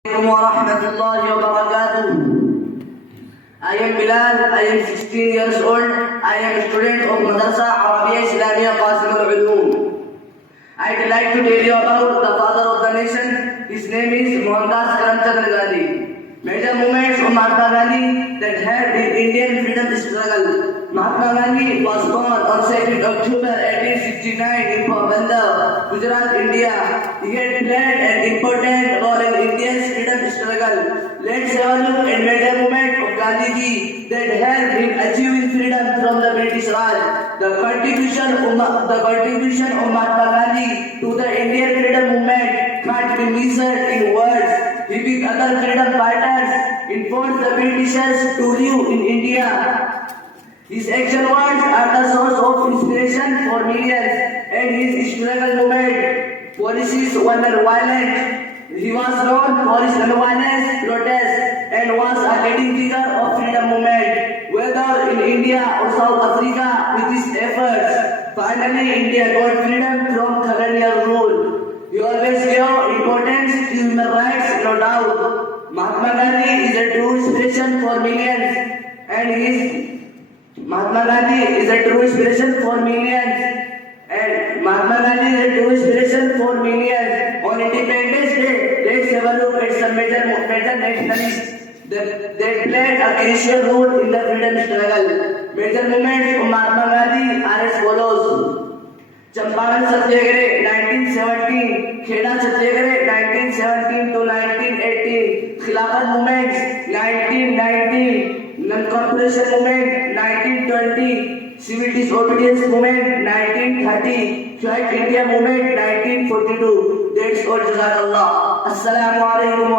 Warahmatullahi wabarakatuh. I am Bilal. I am 16 years old. I am a student of Madrasa Arabiya Islamiyya Qasim al-Ulum. I'd like to tell you about the father of the nation. His name is Mohandas Karamchand Gandhi. Major movements of Mahatma Gandhi that had the Indian freedom struggle. Mahatma Gandhi was born on 2nd October 1869 in Porbandar, Gujarat, India. He had played an important role in India's freedom struggle. Let's have a look at major movement of Gandhiji that helped in achieving freedom from the British Raj. The contribution of Mahatma Gandhi to the Indian freedom movement can't be measured in words. He with other freedom fighters enforced the Britishers to live in India. His action words are the source of inspiration for millions, and his struggle movement policies were violent. He was known for his non-violence protest and was a leading figure of freedom movement, whether in India or South Africa. With his efforts, finally India got freedom from colonial rule. He always gave importance to human rights, no doubt. Mahatma Gandhi is a true inspiration for millions, and Mahatma Gandhi is a true inspiration for millions, and Mahatma Gandhi is a true inspiration for millions. On Independence Day, let's have a look at some major nationalists that played a crucial role in the freedom struggle. Major movements of Mahatma Gandhi are as follows: Champaran Satyagraha 1917, Kheda Satyagraha 1917 to 1918, Khilafat movement 1919, non cooperation movement 1920, civil disobedience movement 1930, quit India movement 1942. That's all. Jazakallah. Assalamu alaikum.